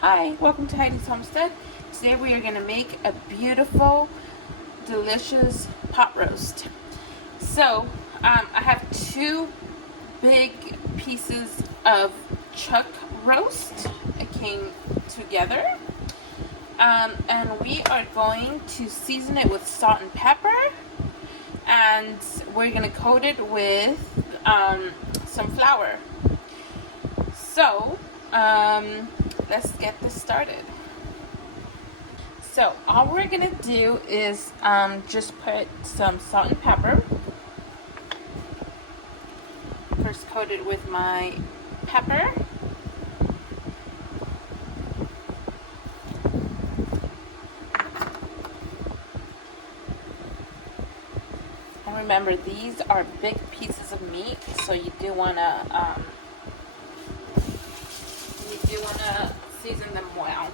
Hi, welcome to Heidi's Homestead. Today we are going to make a beautiful, delicious pot roast. So, I have two big pieces of chuck roast. It came together. And we are going to season it with salt and pepper. And we're going to coat it with some flour. So, let's get this started. So all we're gonna do is just put some salt and pepper. First coat it with my pepper. And remember, these are big pieces of meat, so you do wanna season them well.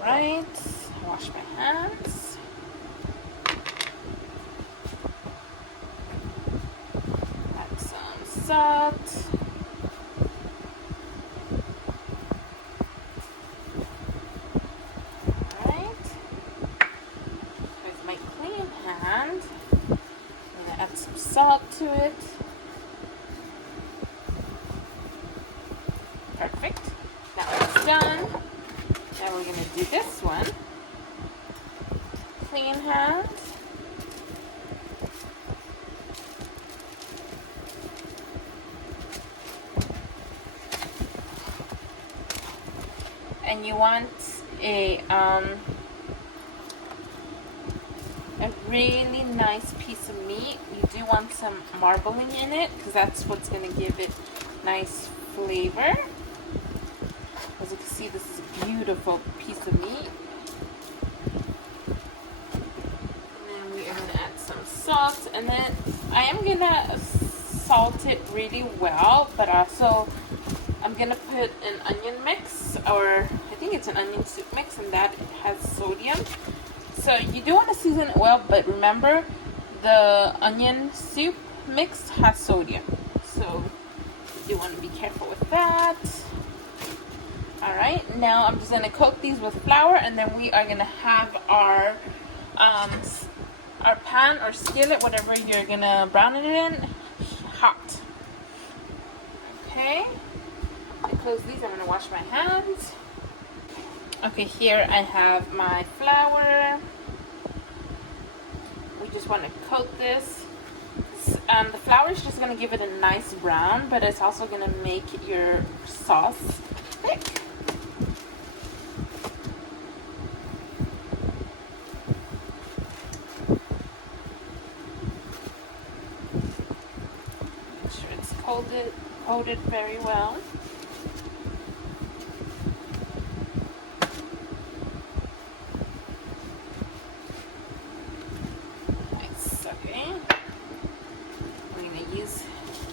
Alright, wash my hands. Add some salt. Alright, with my clean hand, I'm going to add some salt to it. Perfect. Now it's done. Now we're going to do this one. Clean hand. And you want a really nice piece of meat. You do want some marbling in it because that's what's going to give it nice flavor. As you can see, this is a beautiful piece of meat. And then we are going to add some salt. And then I am going to salt it really well, but also I'm going to put an onion mix, or I think it's an onion soup mix, and that has sodium. So you do want to season it well, but remember the onion soup mix has sodium. So you do want to be careful with that. Alright, now I'm just going to coat these with flour, and then we are going to have our pan or skillet, whatever you're going to brown it in, hot. Okay, to close these, I'm going to wash my hands. Okay, here I have my flour. We just want to coat this. The flour is just going to give it a nice brown, but it's also going to make your sauce thick. Make sure it's coated very well.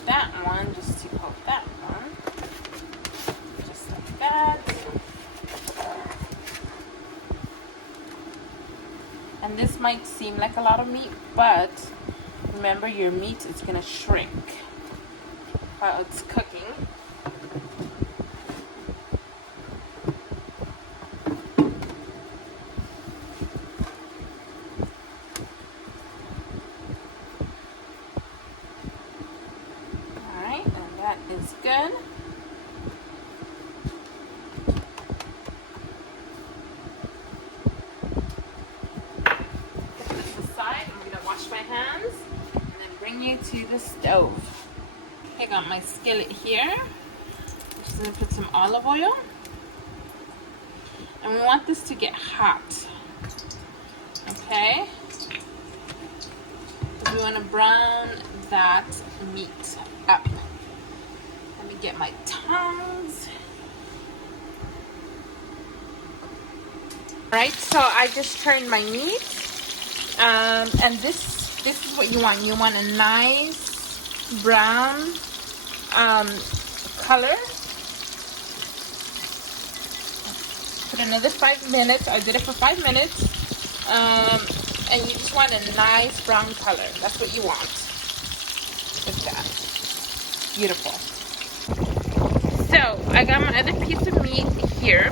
That one just to coat that one, just like that. And this might seem like a lot of meat, but remember, your meat is going to shrink while it's cooking. That is good. Put this aside. I'm going to wash my hands and then bring you to the stove. I got my skillet here. I'm just going to put some olive oil. And we want this to get hot. Okay? We want to brown that meat up. Let me get my tongs. Alright, so I just turned my meat. And this is what you want. You want a nice brown color. Put another 5 minutes. I did it for 5 minutes. And you just want a nice brown color. That's what you want with that. Beautiful. So So I got my other piece of meat here.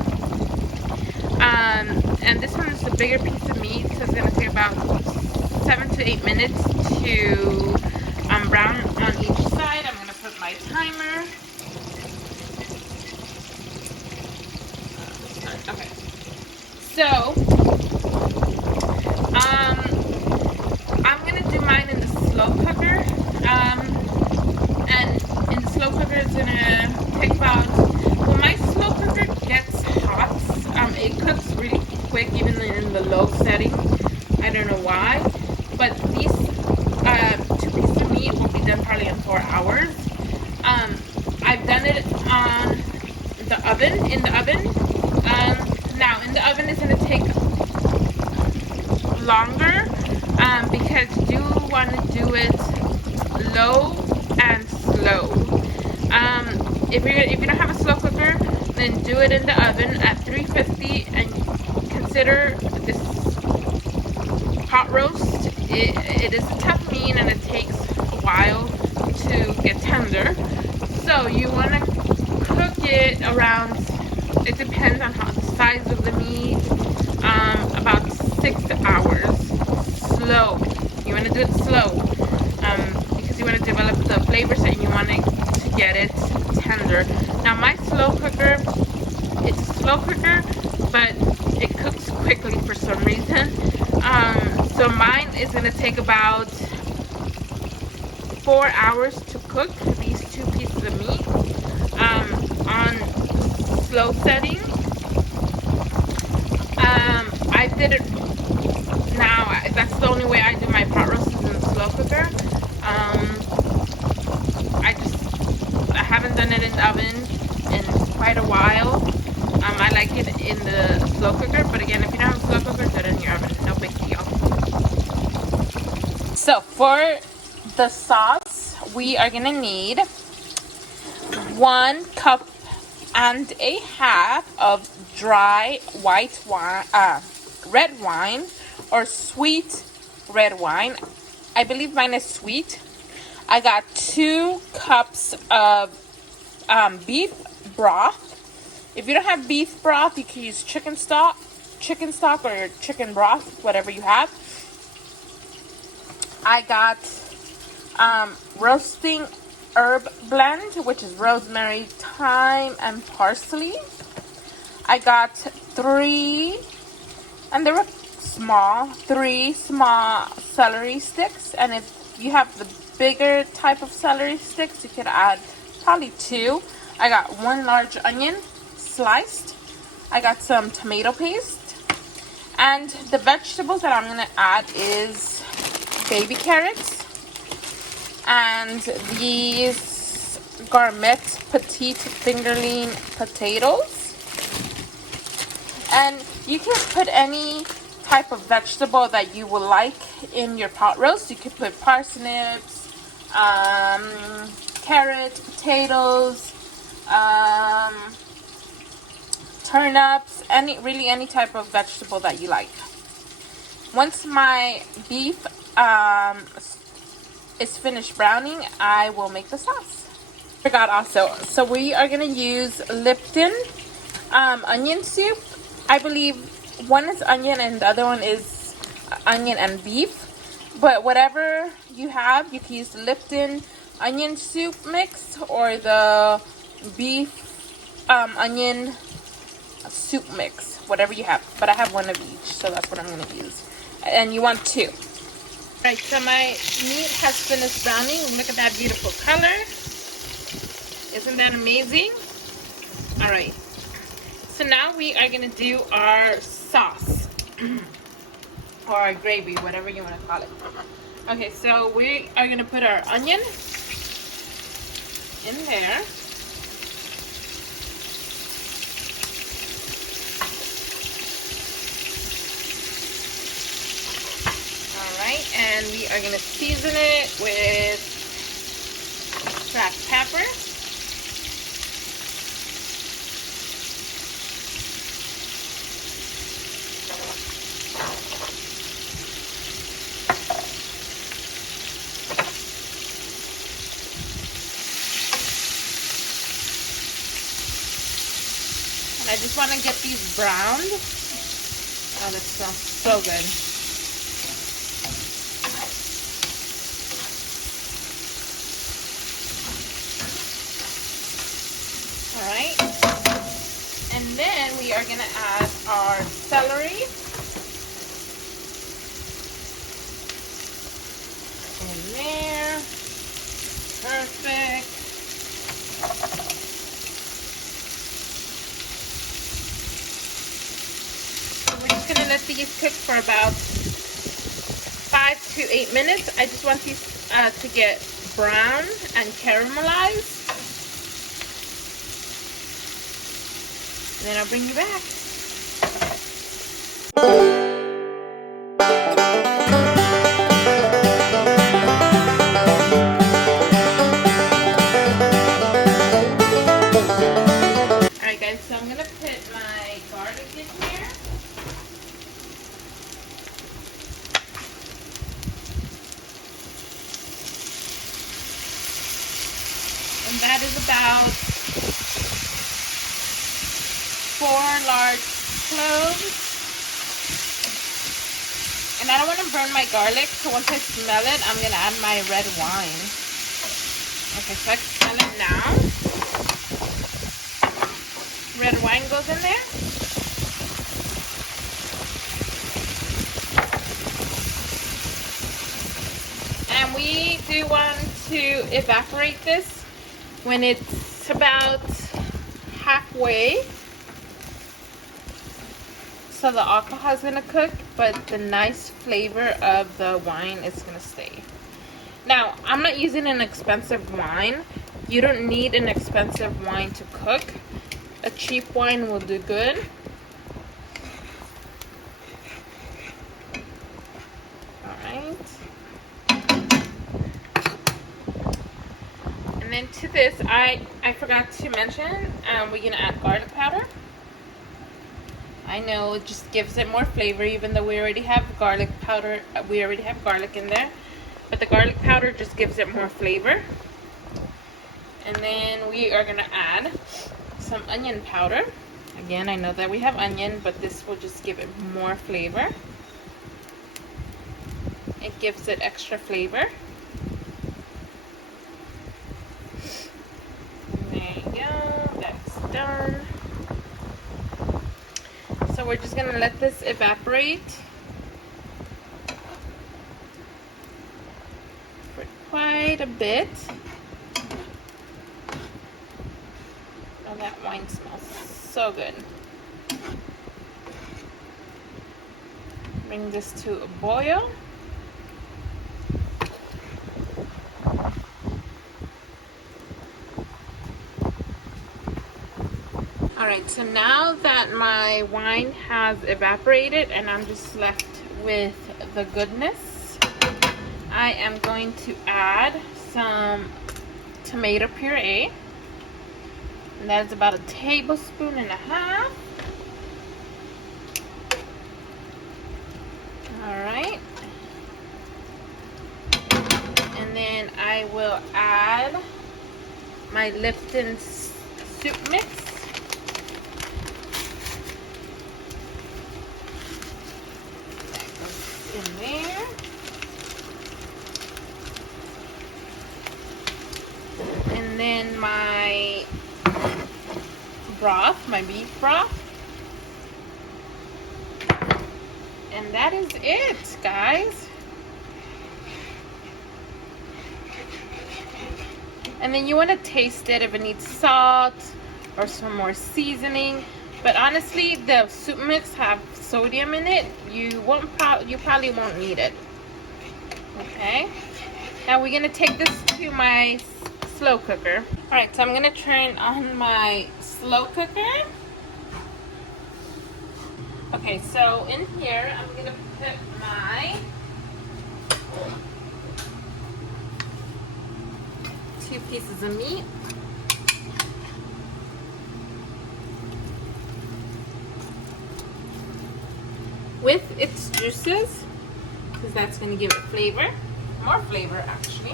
And this one is the bigger piece of meat, so it's going to take about 7 to 8 minutes to brown on each side. I'm going to put my timer. Okay. So, I'm going to do mine in the slow cooker. And in the slow cooker, it's going to take about, when my slow cooker gets hot, it cooks really quick, even in the low setting. I don't know why, but these 2 pieces of meat will be done probably in 4 hours. I've done it on the oven, in the oven. Now in the oven it's going to take longer because you want to do it low and slow. If you don't have a slow cooker, then do it in the oven at 350, and consider this pot roast. It is a tough meat and it takes a while to get tender. So you want to cook it around, it depends on how the size of the meat, about 6 hours. Slow. You want to do it slow because you want to develop the flavors and you want to get it tender. Now my slow cooker, it's a slow cooker, but it cooks quickly for some reason. So mine is going to take about 4 hours to cook these 2 pieces of meat on slow setting. I did it now. That's the only way I do my pot roast, is in the slow cooker. I haven't done it in the oven in quite a while. I like it in the slow cooker, but again, if you don't have a slow cooker, do it in your oven. No big deal. So for the sauce, we are gonna need 1 cup and a half of dry white wine, red wine, or sweet red wine. I believe mine is sweet. I got 2 cups of beef broth. If you don't have beef broth, you can use chicken stock or chicken broth, whatever you have. I got roasting herb blend, which is rosemary, thyme, and parsley. I got 3, and they were small, 3 small celery sticks. And if you have the bigger type of celery sticks, you could add probably 2. I got 1 large onion sliced. I got some tomato paste, and the vegetables that I'm going to add is baby carrots and these gourmet petite fingerling potatoes. And you can put any type of vegetable that you would like in your pot roast. You could put parsnips, carrots, potatoes, turnips, any type of vegetable that you like. Once my beef is finished browning, I will make the sauce. Forgot also, so we are gonna use Lipton onion soup. I believe one is onion and the other one is onion and beef, but whatever you have, you can use the Lipton onion soup mix or the beef onion soup mix, whatever you have. But I have 1 of each, so that's what I'm going to use. And you want 2. Alright, so my meat has finished browning. Look at that beautiful color. Isn't that amazing? Alright, so now we are going to do our sauce. Or our gravy, whatever you want to call it. Okay, so we are going to put our onion in there. And we are going to season it with black pepper, I just want to get these browned. Oh, that smells so good. All right. And then we are going to add our celery. In there. Perfect. We're just going to let these cook for about 5 to 8 minutes. I just want these to get brown and caramelized. And then I'll bring you back. Alright guys, so I'm going to put my garlic in here. And that is about 4 large cloves. And I don't want to burn my garlic, so once I smell it, I'm going to add my red wine. Okay, so I can smell it now. Red wine goes in there. And we do want to evaporate this when it's about halfway. So the alcohol is going to cook, but the nice flavor of the wine is going to stay. Now, I'm not using an expensive wine. You don't need an expensive wine to cook. A cheap wine will do good. Alright. And then to this, I forgot to mention, we're going to add garlic powder. I know it just gives it more flavor, even though we already have garlic powder. We already have garlic in there, but the garlic powder just gives it more flavor. And then we are gonna add some onion powder. Again, I know that we have onion, but this will just give it more flavor. It gives it extra flavor. There you go. That's done. So we're just going to let this evaporate for quite a bit. Oh, that wine smells so good. Bring this to a boil. Alright, so now that my wine has evaporated and I'm just left with the goodness, I am going to add some tomato puree. And that is about 1.5 tablespoons. Alright. And then I will add my Lipton soup mix. In there. And then my broth, my beef broth. And that is it, guys. And then you want to taste it if it needs salt or some more seasoning. But honestly, the soup mix have sodium in it. You probably won't need it. Okay. Now we're gonna take this to my slow cooker. All right, so I'm gonna turn on my slow cooker. Okay, so in here I'm gonna put my 2 pieces of meat. With its juices, because that's going to give it flavor, more flavor actually.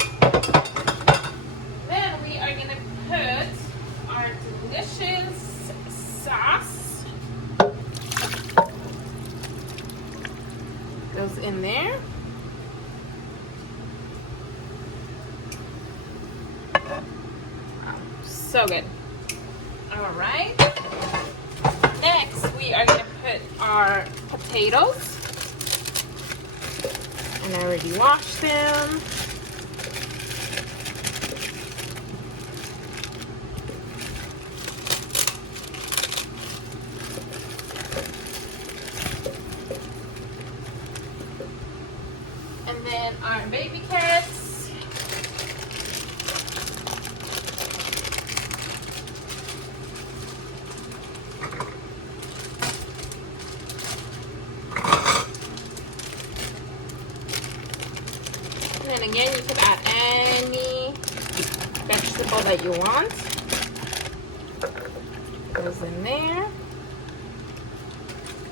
Then we are going to put our delicious sauce. potatoes in there. Wow, so good. All right. Next, we are gonna put our potatoes. And I already washed them. And then our baby carrots. And then again, you can add any vegetable that you want. Goes in there.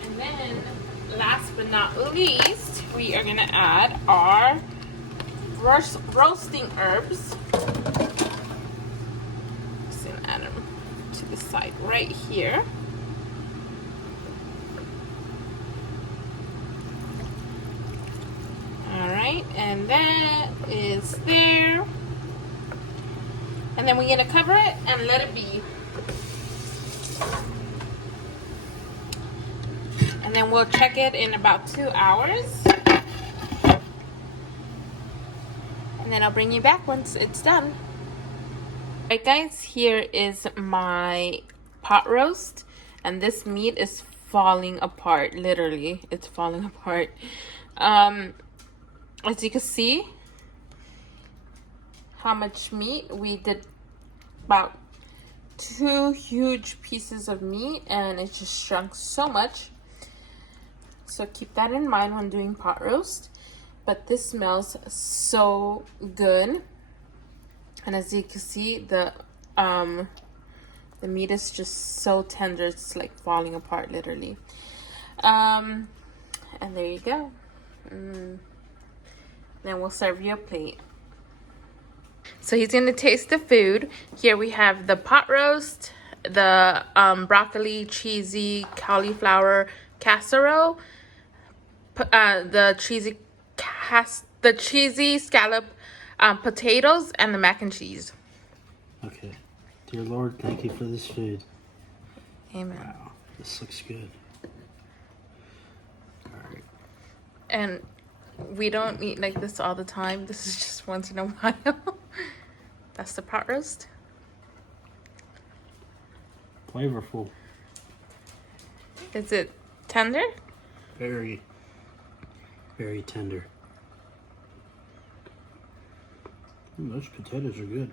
And then, last but not least, we are gonna add our roasting herbs. Just gonna add them to the side right here. Alright, and that is there. And then we're gonna cover it and let it be. And then we'll check it in about 2 hours. And then I'll bring you back once it's done. Alright guys, here is my pot roast. And this meat is falling apart, literally. It's falling apart. As you can see, how much meat we did, about 2 huge pieces of meat, and it just shrunk so much. So keep that in mind when doing pot roast. But this smells so good, and as you can see, the meat is just so tender, it's like falling apart, literally. And there you go. Then we'll serve you a plate. So he's gonna taste the food. Here we have the pot roast, the broccoli, cheesy cauliflower casserole, the cheesy scallop potatoes, and the mac and cheese. Okay. Dear Lord, thank you for this food. Amen. Wow, this looks good. All right. And we don't eat like this all the time. This is just once in a while. That's the pot roast. Flavorful. Is it tender? Very, very tender. Those potatoes are good.